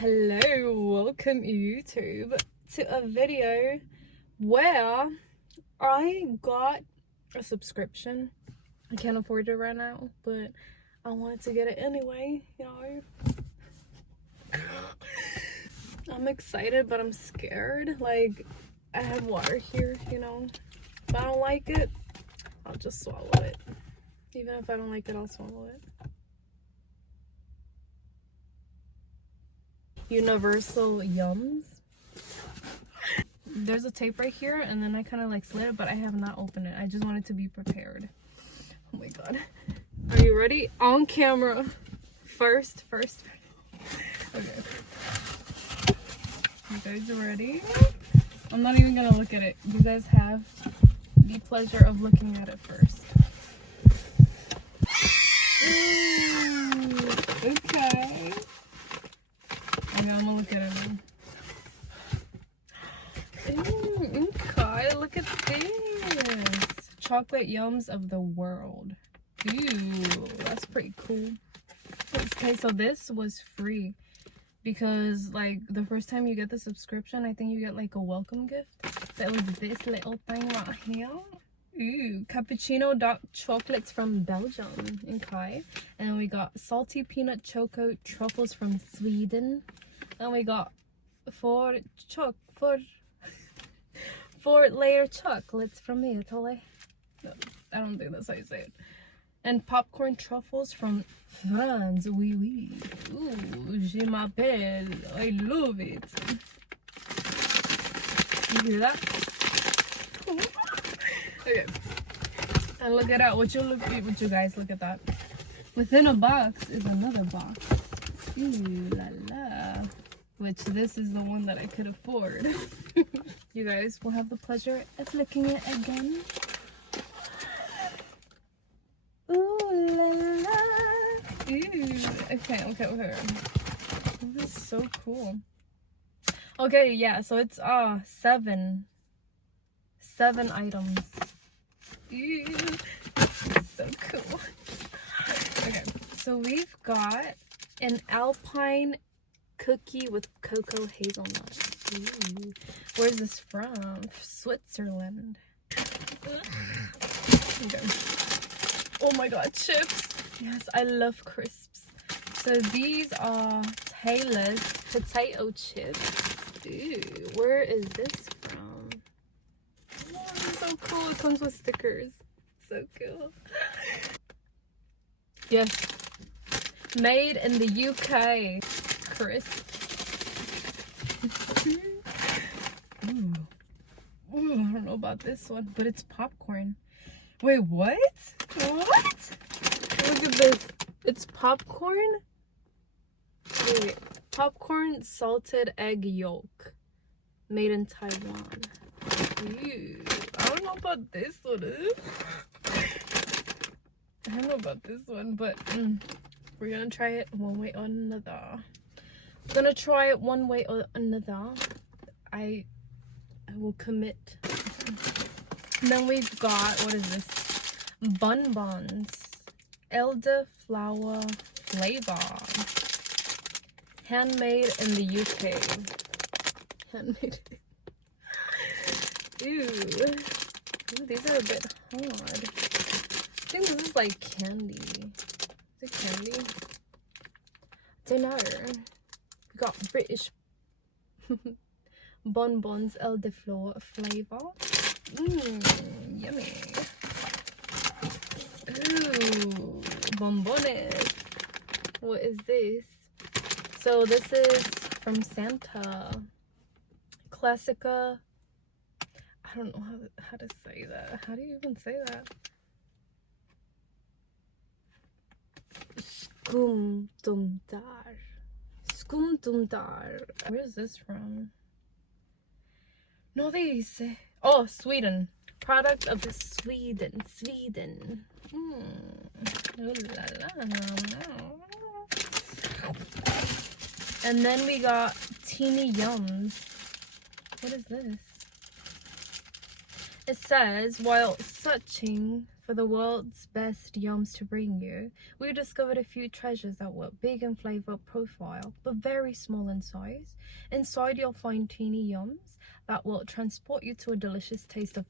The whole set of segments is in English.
Hello, welcome YouTube to a video where I got a subscription. I can't afford it right now, but I wanted to get it anyway, you know. I'm excited, but I'm scared. Like, I have water here, you know. If I don't like it, I'll just swallow it. Even if I don't like it, I'll swallow it. Universalyums. There's a tape right here, and then I kind of like slid it, but I have not opened it. I just wanted to be prepared. Oh my god. Are you ready? On camera. First. Okay. You guys ready? I'm not even gonna look at it. You guys have the pleasure of looking at it first. Ooh, okay. I'm gonna look at it now. Ooh, okay, look at this. Chocolate yums of the world. Ooh, that's pretty cool. Okay, so this was free because like the first time you get the subscription, I think you get like a welcome gift. So it was this little thing right here. Ooh, cappuccino dark chocolates from Belgium. Okay. And we got salty peanut choco truffles from Sweden. And we got four layer chocolates from Italy. No, I don't think that's how you say it. And popcorn truffles from France. Oui, oui. Ooh, je m'appelle. I love it. You hear that? Okay. And look at that. Would you guys look at that? Within a box is another box. Ooh la la. Which this is the one that I could afford. You guys will have the pleasure of looking at it again. Ooh la la. Ooh. Okay. This is so cool. Okay, yeah, so it's seven items. Ooh. So cool. Okay, so we've got an Alpine cookie with cocoa hazelnut. Ooh. Where's this from? Switzerland. Okay. Oh my god, chips. Yes, I love crisps. So these are Taylor's potato chips. Ooh, where is this from? Oh, this is so cool. It comes with stickers. So cool. Yes. Made in the UK. Crisp. Ooh. Ooh, I don't know about this one, but it's popcorn. Wait, what? What? Look at this. It's popcorn? Wait. Popcorn salted egg yolk. Made in Taiwan. Ew. I don't know about this one. I don't know about this one, but we're gonna try it one way or another. I'm gonna try it one way or another. I will commit. And then we've got, what is this? Bonbons. Elderflower flavor. Handmade in the UK. Handmade. Ew. Ooh, these are a bit hard. I think this is like candy. Is it candy? Don't know. We got British bonbons elderflower flavor. Yummy. Ooh, bonbones. What is this? So this is from Santa. Classica. I don't know how to say that. How do you even say that? Skumtumtar. Where is this from? No dice. Oh, Sweden. Product of Sweden. Ooh la la. And then we got teeny yums. What is this? It says, while searching for the world's best yums to bring you, we discovered a few treasures that were big in flavor profile, but very small in size. Inside, you'll find teeny yums that will transport you to a delicious taste of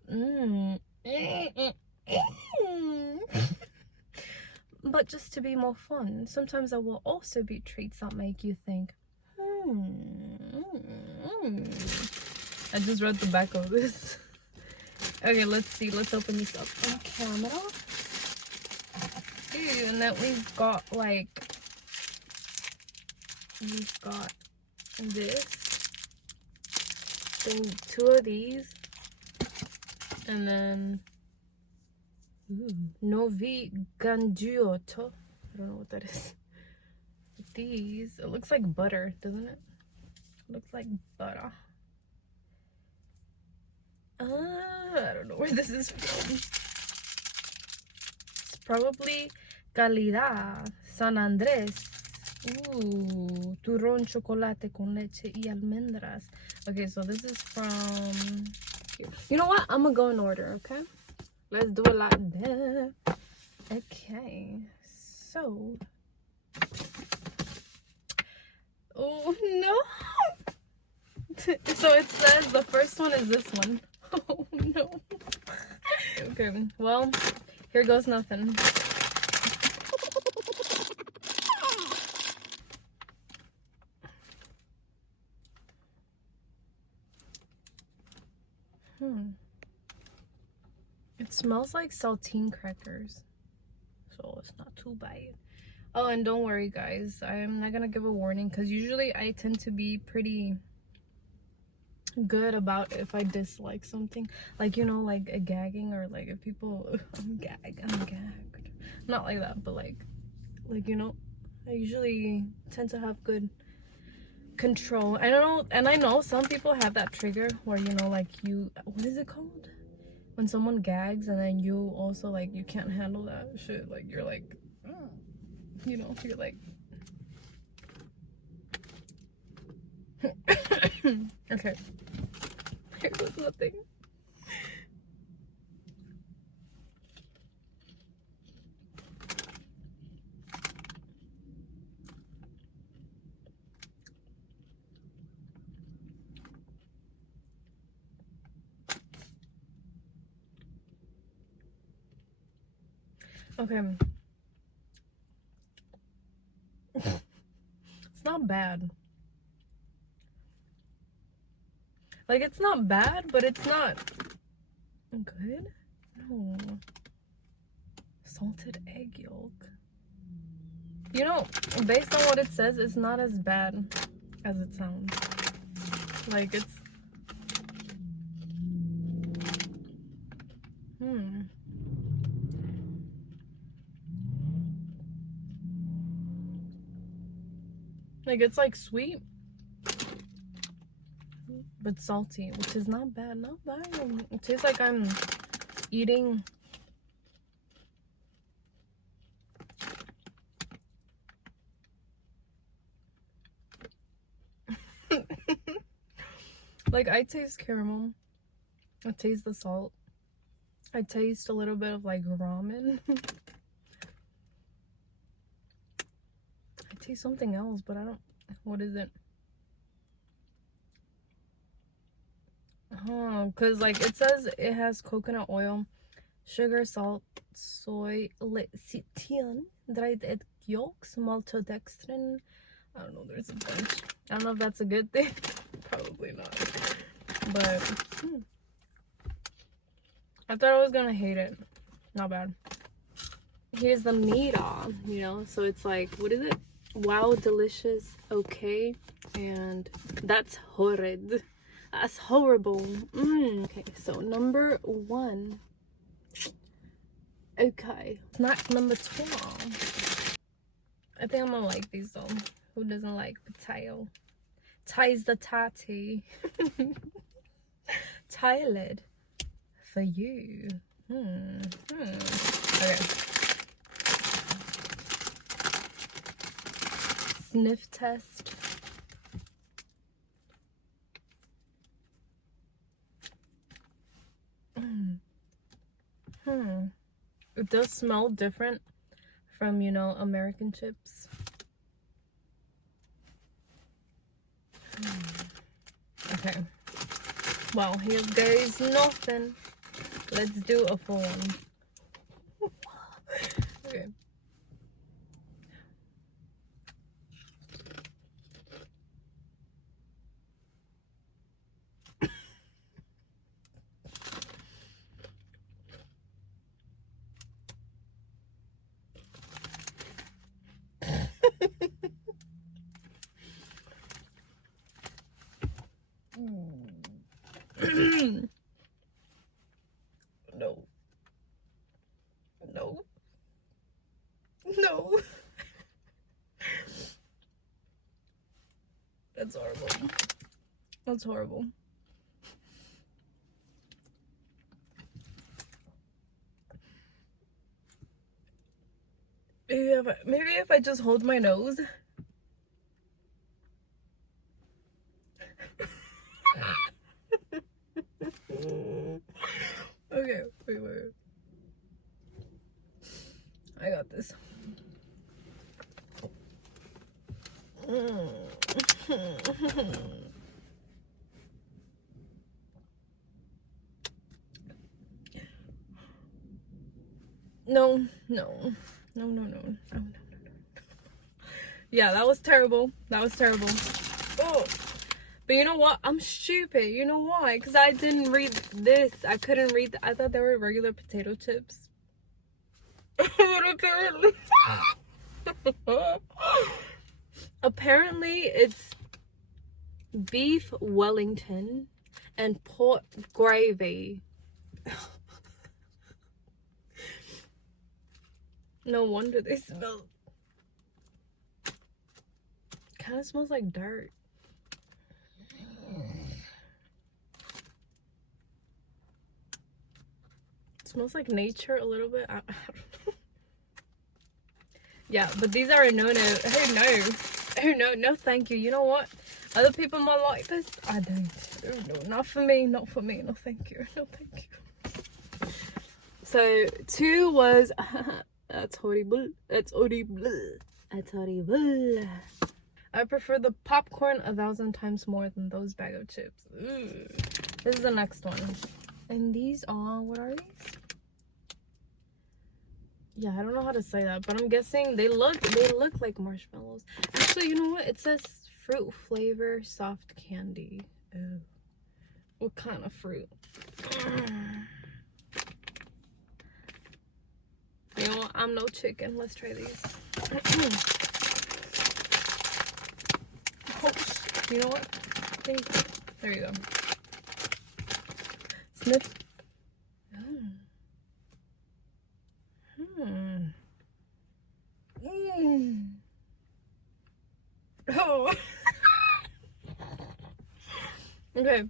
But just to be more fun, sometimes there will also be treats that make you think, I just read the back of this. Okay, let's see. Let's open this up on camera. Ooh, and then we've got this. Then 2 of these. And then Novi Gangiotto. I don't know what that is. These. It looks like butter, doesn't it? It looks like butter. I don't know where this is from. It's probably Calidad, San Andrés. Ooh, turrón chocolate con leche y almendras. Okay, so this is from... You know what? I'm gonna go in order, okay? Let's do it like that. Okay, so... Oh, no! So it says the first one is this one. Oh, no. Okay, well, here goes nothing. It smells like saltine crackers, so it's not too bad. Oh, and don't worry, guys. I'm not gonna give a warning because usually I tend to be pretty good about if I dislike something, like, you know, like a gagging, or like if people I'm gagged, not like that, but like you know, I usually tend to have good control. I don't know, and I know some people have that trigger where, you know, like, you, what is it called, when someone gags and then you also, like, you can't handle that shit, like, you're like, you know, you're like okay. It was nothing. Okay. It's not bad. Like, it's not bad, but it's not good. No. Salted egg yolk. You know, based on what it says, it's not as bad as it sounds. Like, it's... Like, it's like sweet, but salty, which is not bad. Not bad. It tastes like I'm eating... Like, I taste caramel. I taste the salt. I taste a little bit of, like, ramen. I taste something else, but I don't... What is it? Oh, because, like, it says it has coconut oil, sugar, salt, soy, lecithin, dried egg yolks, maltodextrin. I don't know, there's a bunch. I don't know if that's a good thing. Probably not. But I thought I was gonna hate it. Not bad. Here's the meter, you know, so it's like, what is it? Wow, delicious, okay, and that's horrid. That's horrible. Okay, so number 1. Okay, snack number 12. I think I'm gonna like these though. Who doesn't like potato? Ties the tatty. Tailored for you. Okay. Sniff test. It does smell different from, you know, American chips. Okay. Well, here goes nothing. Let's do a full one. Okay. No. No. No. That's horrible. That's horrible. Maybe if I just hold my nose. Okay, wait. I got this. No. Yeah, that was terrible. Oh. But you know what? I'm stupid. You know why? Because I didn't read this. I couldn't read. I thought they were regular potato chips. But apparently it's beef Wellington and pork gravy. No wonder they smell. Kind of smells like dirt. It smells like nature a little bit. I don't know. Yeah, but these are a no-no. Who knows? Who no? No, thank you. You know what? Other people might like this. I don't. No, not for me. Not for me. No, thank you. No, thank you. So 2 was. That's horrible. That's horrible. That's horrible. I prefer the popcorn 1,000 times more than those bag of chips. Ooh. This is the next one. And these are, what are these? Yeah, I don't know how to say that, but I'm guessing they look like marshmallows. Actually, you know what? It says fruit flavor soft candy. Ew. What kind of fruit? You know what? I'm no chicken. Let's try these. Oh, you know what? There you go. Sniff. Oh. Okay.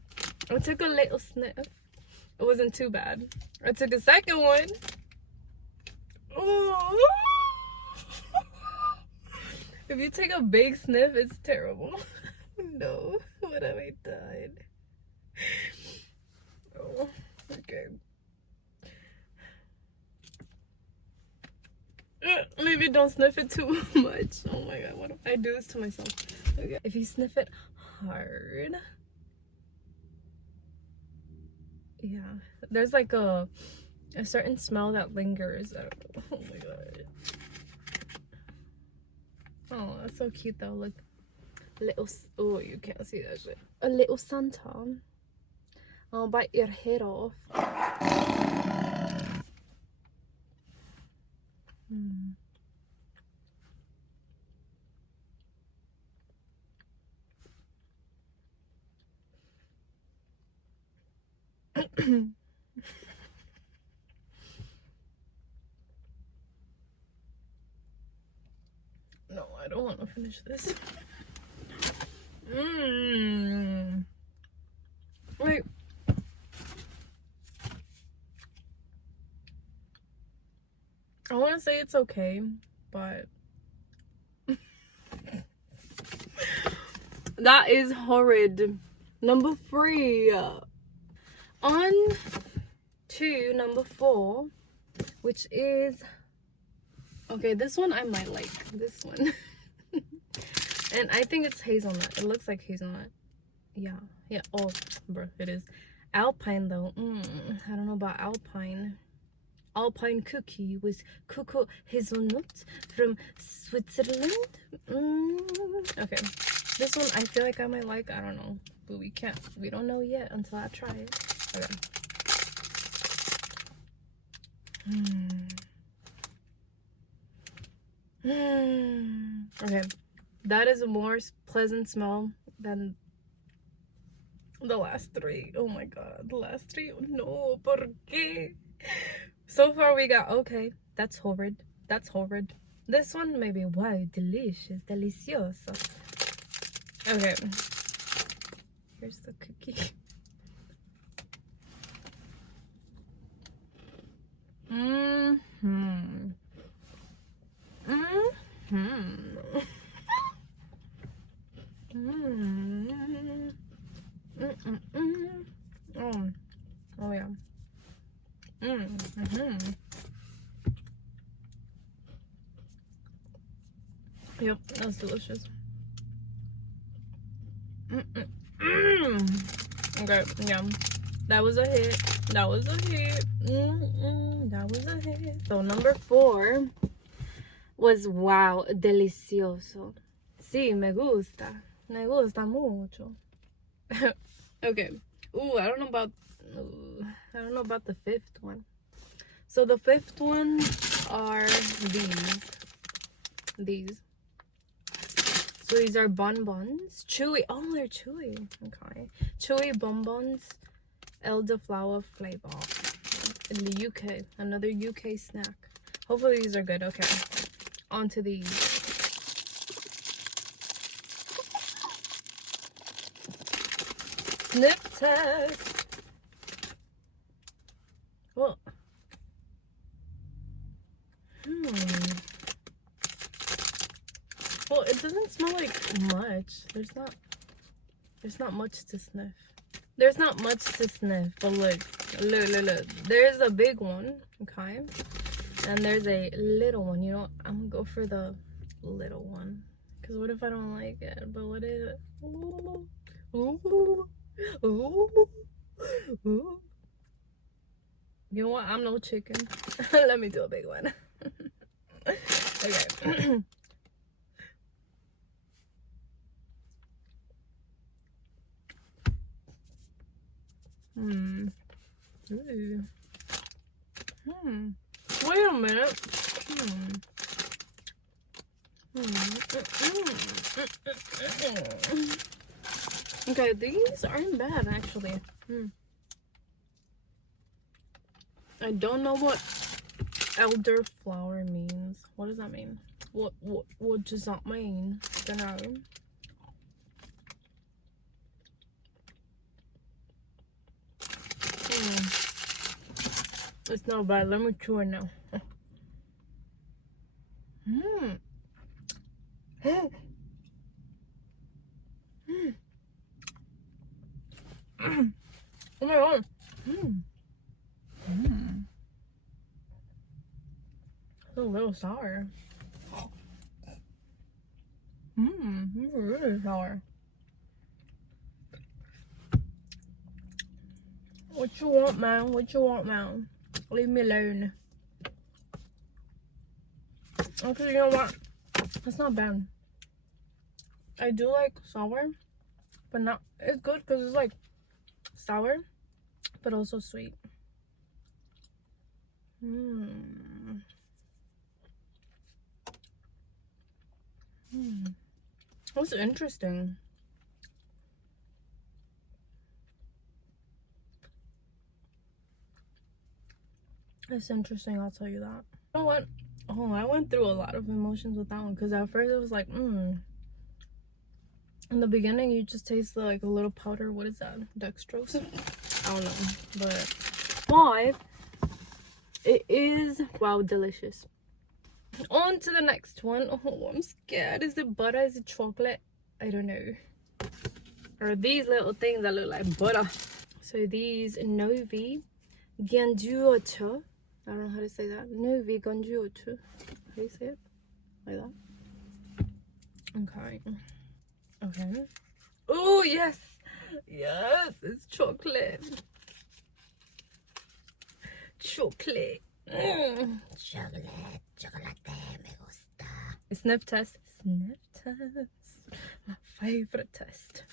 I took a little sniff. It wasn't too bad. I took a second one. Oh. If you take a big sniff, it's terrible. No. What have I done? Oh. Okay. Maybe don't sniff it too much. Oh my god, what if I do this to myself? Okay. If you sniff it hard, yeah, there's like a certain smell that lingers. Oh my god. Oh, that's so cute though. Look, little. Oh, you can't see that shit. A little Santa. I'll bite your head off. No, I don't want to finish this. Wait. I want to say it's okay, but that is horrid. Number 3. On to number 4. which is, okay, this one I might like. This one. And I think it's hazelnut. It looks like hazelnut. Yeah. Oh, bro, it is. Alpine, though. I don't know about Alpine. Alpine cookie with cocoa hazelnut from Switzerland. Okay. This one I feel like I might like. I don't know. But we don't know yet until I try it. Okay. Okay. That is a more pleasant smell than the last three. Oh my god. The last three. No. ¿Por qué? So far we got, okay, that's horrid. That's horrid. This one maybe, wow, delicious. Delicioso. Okay. Here's the cookie. Oh yeah. Yep, that's delicious. Okay, yeah, that was a hit. That was a hit. That was a hit. So number 4 was wow, delicioso. Sí, me gusta. Me gusta mucho. Okay. I don't know about the 5th one. So the 5th one are these. So these are bonbons. Chewy. Oh, they're chewy. Okay. Chewy bonbons. Elderflower flavor. In the UK. Another UK snack. Hopefully these are good. Okay. On to these. Sniff test. Well. Well, it doesn't smell like much. There's not much to sniff. There's not much to sniff, but look. There's a big one, okay? And there's a little one. You know, I'm gonna go for the little one. Because what if I don't like it? But what if... You know what? I'm no chicken. Let me do a big one. Okay. Ooh. Wait a minute. Okay, these aren't bad actually. I don't know what elderflower means. What does that mean? What does that mean? I don't know. It's not bad. Let me try now. Oh my god. It's a little sour. It's really sour. What you want, man? What you want, man? Leave me alone. Okay, you know what? That's not bad. I do like sour, but not. It's good because it's like sour, but also sweet. That's interesting. It's interesting, I'll tell you that. You know what? Oh, I went through a lot of emotions with that one because at first it was like, in the beginning, you just taste like a little powder. What is that? Dextrose? I don't know. But 5, it is, wow, delicious. On to the next one. Oh, I'm scared. Is it butter? Is it chocolate? I don't know. Or these little things that look like butter. So these Novi Gianduoto. I don't know how to say that. Ne veganjuochu. How do you say it? Like that. Okay. Okay. Oh, yes. Yes, it's chocolate. Chocolate. Chocolate me gusta. Sniff test. Sniff test. My favorite test.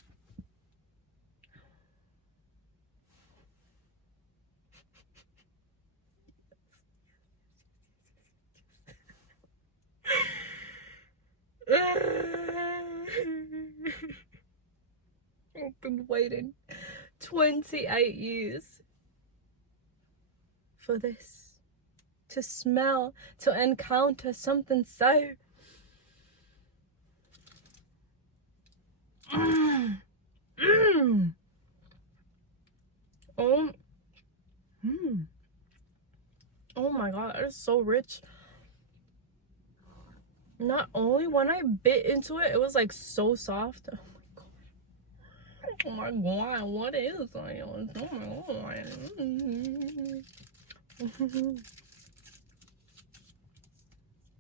I've been waiting 28 years for this, to smell, to encounter something so oh my god, that is so rich. Not only when I bit into it, it was like so soft. Oh my god, what is it? Oh my god.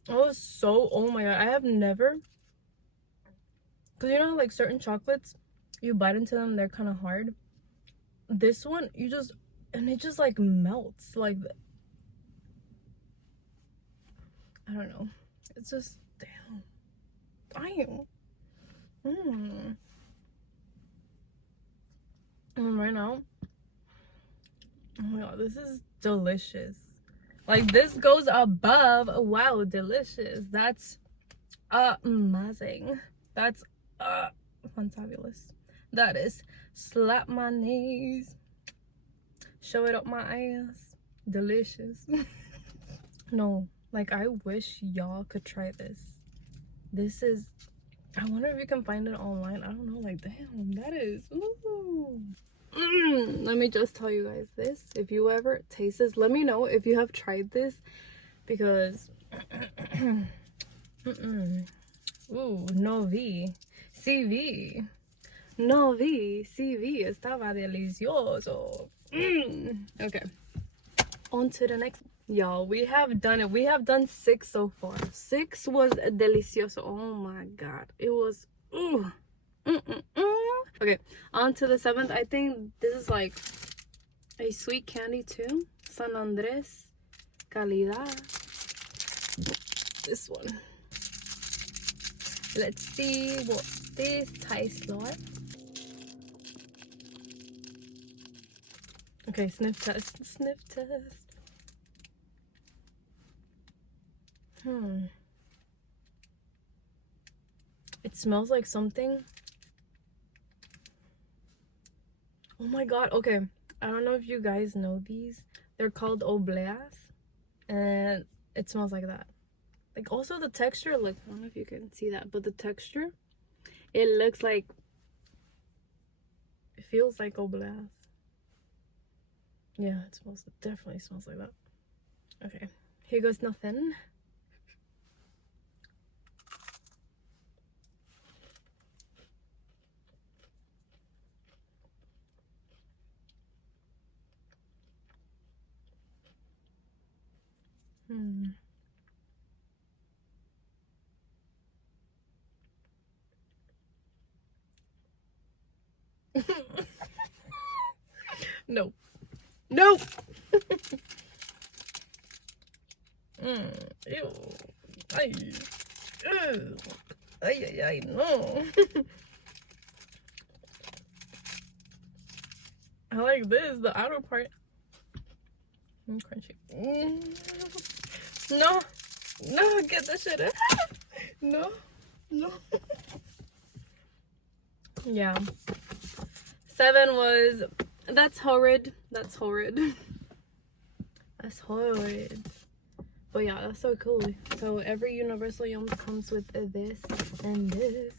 It was so, oh my god, I have never, because you know like certain chocolates, you bite into them, they're kind of hard. This one, you just, and it just like melts, like, I don't know, it's just, damn. And right now, oh my god, this is delicious. Like, this goes above, wow, delicious. That's amazing. That's fantabulous. That is slap my knees, show it up my ass, delicious. No, like, I wish y'all could try this. This is, I wonder if you can find it online. I don't know, like, damn, that is, ooh. Let me just tell you guys this. If you ever taste this, let me know if you have tried this, because ooh, no vi CV estaba delicioso. Okay, on to the next. Y'all, we have done it. We have done 6 so far. 6 was delicioso. Oh my god, it was ooh. Okay, on to the 7th. I think this is like a sweet candy too. San Andres Calidad. This one. Let's see what this tastes like. Okay, sniff test. Sniff test. It smells like something. Oh my god, okay. I don't know if you guys know these. They're called obleas. And it smells like that. Like, also the texture, look, I don't know if you can see that, but the texture, it looks like, it feels like obleas. Yeah, it definitely smells like that. Okay, here goes nothing. No. No. Ew. Ay. Ew. Ay, ay, ay, no. I like this, the outer part. Crunchy. No. No, get the shit out. No. No. Yeah. 7 was, that's horrid. That's horrid. That's horrid. But yeah, that's so cool. So every Universalyums comes with this and this.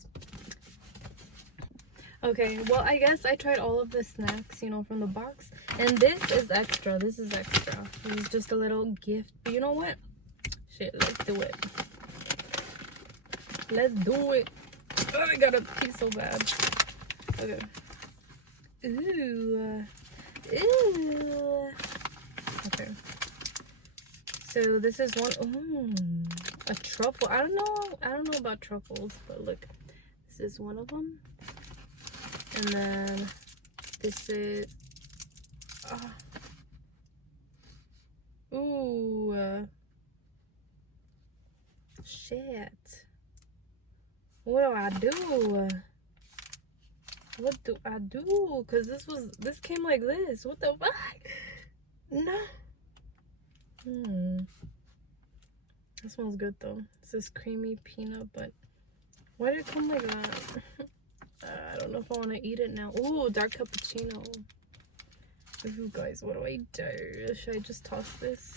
Okay, well, I guess I tried all of the snacks, you know, from the box. And this is extra. This is extra. This is just a little gift. But you know what? Shit, let's do it. Let's do it. Oh, I gotta pee so bad. Okay. Ooh. Ooh. Okay. So this is one. Ooh, a truffle. I don't know about truffles, but look, this is one of them. And then this is. Ooh. Shit. What do I do? What do I do? Cause this came like this. What the fuck? No. That smells good though. This is creamy peanut, but why did it come like that? I don't know if I want to eat it now. Ooh, dark cappuccino. Ooh, guys, what do I do? Should I just toss this?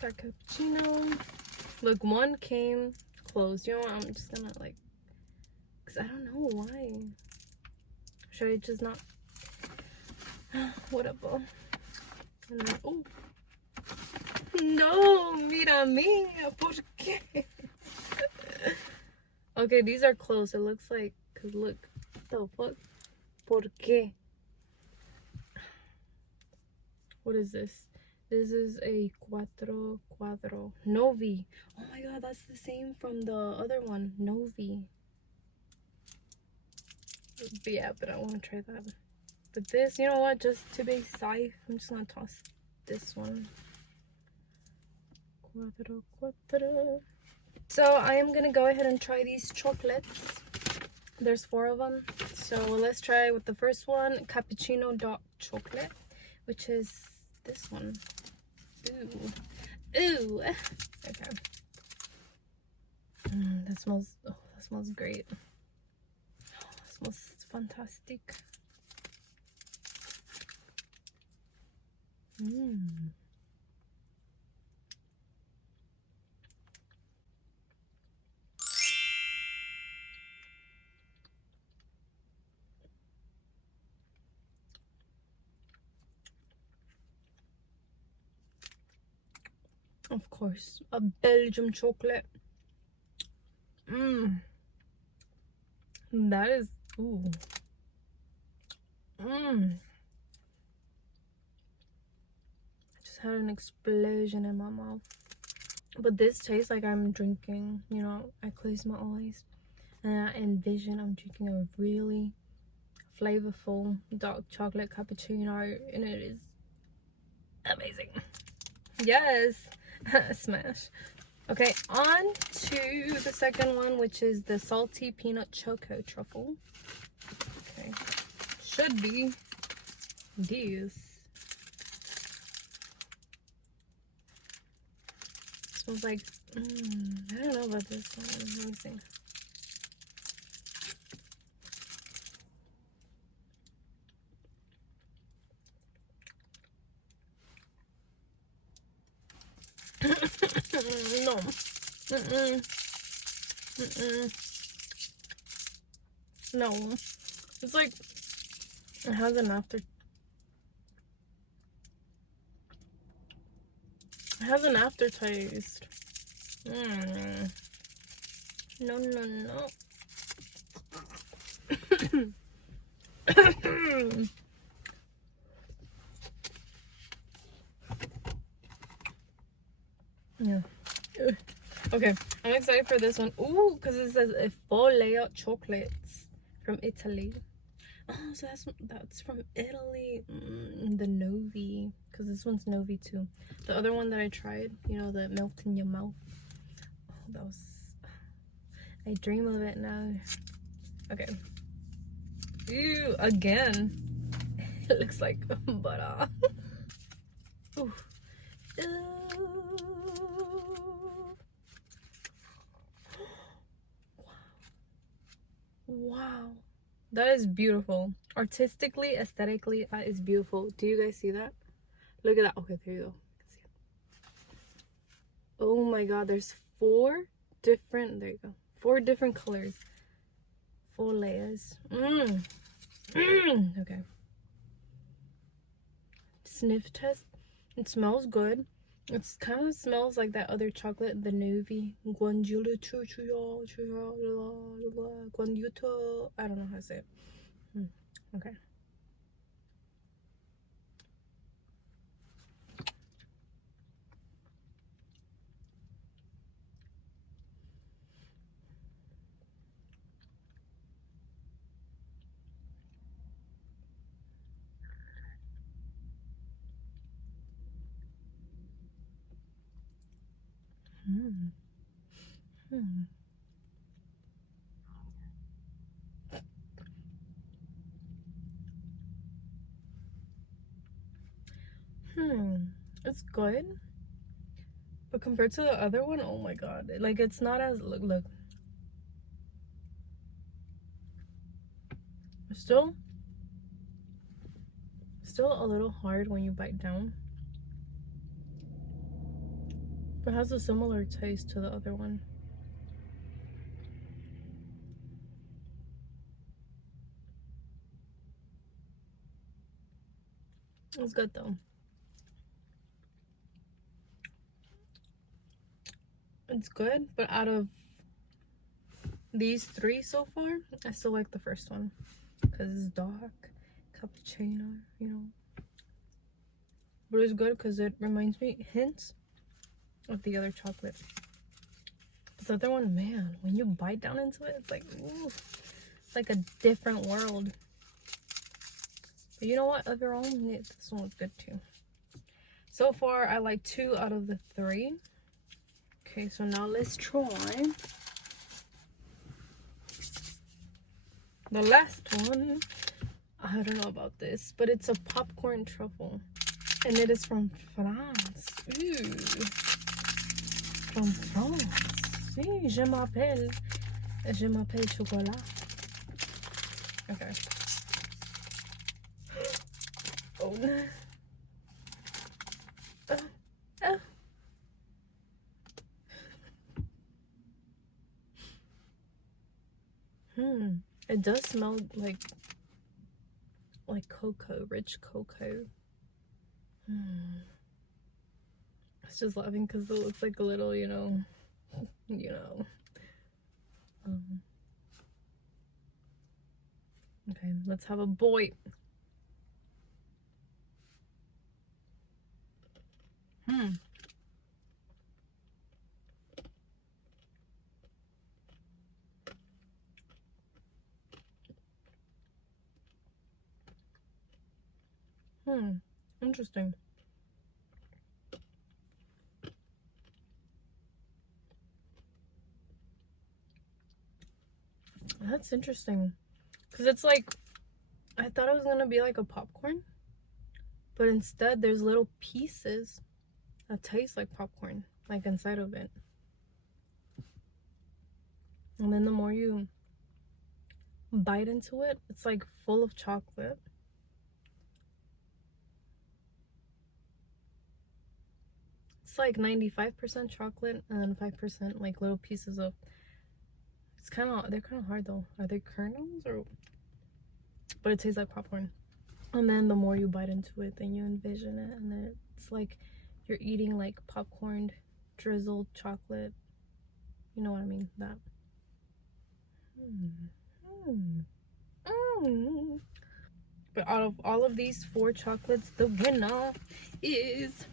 Dark cappuccino. Look, one came closed. You know what? I'm just gonna like, cause I don't know why. Should I just not? Whatever. And then, oh. No, mira mí, ¿por qué? Okay, these are closed. It looks like, cause look, the fuck, ¿por qué? What is this? This is a cuatro Novi. Oh my god, that's the same from the other one, Novi. But yeah, but I want to try that. But this, you know what? Just to be safe, I'm just gonna toss this one. Cuatro. So I am gonna go ahead and try these chocolates. There's 4 of them. So let's try with the first one, cappuccino dark chocolate, which is this one. Ooh. Okay. That smells great. Oh, that smells fantastic. Of course, a Belgium chocolate. That is, ooh. I just had an explosion in my mouth. But this tastes like I'm drinking, you know, I close my eyes and I envision I'm drinking a really flavorful dark chocolate cappuccino, and it is amazing. Yes. Smash. Okay, on to the second one, which is the salty peanut choco truffle. Okay, should be this. Smells like, I don't know about this one. Let me see. No. No. It's like, it has an aftertaste. No. Yeah. Okay, I'm excited for this one. Ooh, because it says a full layout chocolates from Italy. Oh, so that's from Italy. The Novi, because this one's Novi too. The other one that I tried, you know, that melts in your mouth. Oh, that was, I dream of it now. Okay. Ew, again. It looks like butter. Ooh. Wow, that is beautiful. Artistically, aesthetically, that is beautiful. Do you guys see that? Look at that. Okay, there you go. You can see it. Oh my god, there's 4 different, there you go, 4 different colors, 4 layers. Okay, sniff test. It smells good. It kind of smells like that other chocolate, the Novi. Guanjuto. I don't know how to say it. Okay. It's good, but compared to the other one, oh my god, like it's not as look. Still a little hard when you bite down, but it has a similar taste to the other one. It's good though. It's good, but out of these three so far, I still like the first one because it's dark, cappuccino, you know. But it's good because it reminds me hints of the other chocolate. But the other one, man, when you bite down into it, it's like, ooh, it's like a different world. But you know what? Overall, this one was good too. So far, I like 2 out of the 3. Okay, so now let's try the last one. I don't know about this, but it's a popcorn truffle. And it is from France. Ooh. From France. Si, je m'appelle chocolat. Okay. Oh no. It does smell like cocoa, rich cocoa. I was just laughing because it looks like a little, you know. Okay, let's have a bite. Interesting. That's interesting. Because it's like, I thought it was going to be like a popcorn. But instead, there's little pieces that taste like popcorn, like inside of it. And then the more you bite into it, it's like full of chocolate. It's like 95% chocolate and then 5% like little pieces of, they're kind of hard though. Are they kernels or, but it tastes like popcorn. And then the more you bite into it, then you envision it, and then it's like you're eating like popcorn drizzled chocolate. You know what I mean? That. But out of all of these 4 chocolates, the winner is,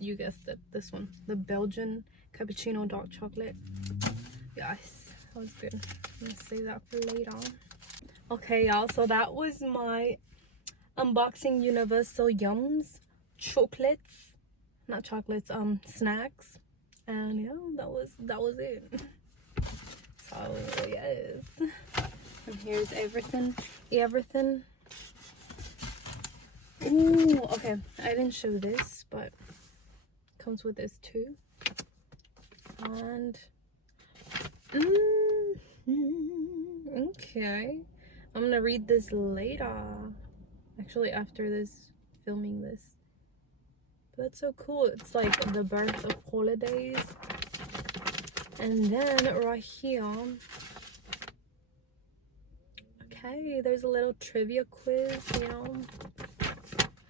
you guessed it, this one, the Belgian cappuccino dark chocolate. Yes, that was good. I'm gonna save that for later. Okay, y'all, so that was my unboxing Universalyums chocolates, not chocolates, snacks. And yeah, that was it. So yes, and here's everything. Ooh, okay, I didn't show this, but it comes with this too. And okay, I'm gonna read this later, actually after this, filming this. But that's so cool. It's like the birth of holidays. And then right here, okay, there's a little trivia quiz, you know.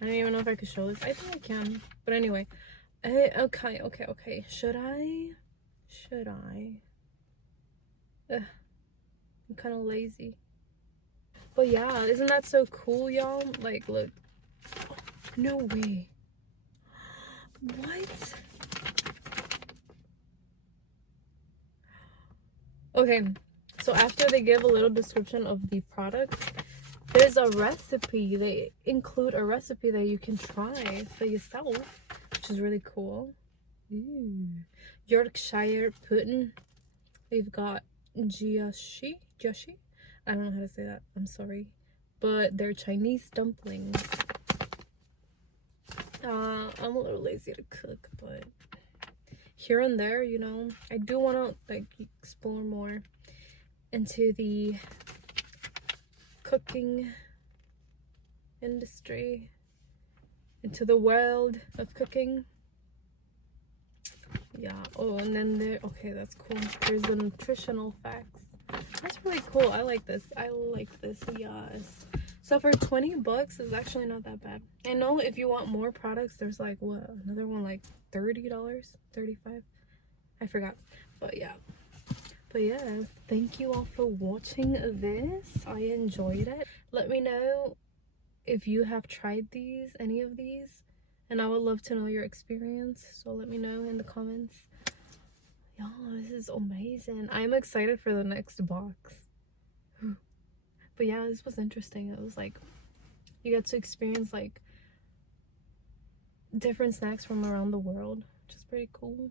I don't even know if I could show this. I think I can, but anyway. Okay, should I I'm kind of lazy, but yeah, isn't that so cool, y'all? Like, look. No way. What? Okay, so after they give a little description of the product, there's a recipe. They include a recipe that you can try for yourself, which is really cool. Ooh. Yorkshire pudding. We've got jiashi. I don't know how to say that. I'm sorry. But they're Chinese dumplings. I'm a little lazy to cook, but here and there, you know, I do want to like explore more into the cooking industry, into the world of cooking. Yeah. Oh, and then there, okay, that's cool. There's the nutritional facts. That's really cool. I like this. Yes. So for 20 bucks, it's actually not that bad. I know if you want more products, there's like, what, another one like $30, 35. I forgot. But yeah. But yes, thank you all for watching this. I enjoyed it. Let me know if you have tried these, any of these, and I would love to know your experience. So let me know in the comments. Y'all, this is amazing. I'm excited for the next box. But yeah, this was interesting. It was like you get to experience like different snacks from around the world, which is pretty cool.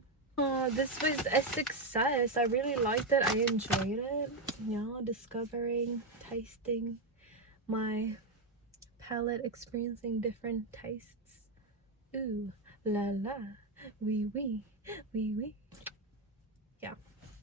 This was a success. I really liked it. I enjoyed it. Yeah, discovering, tasting my palate, experiencing different tastes. Ooh la la, wee wee, wee wee.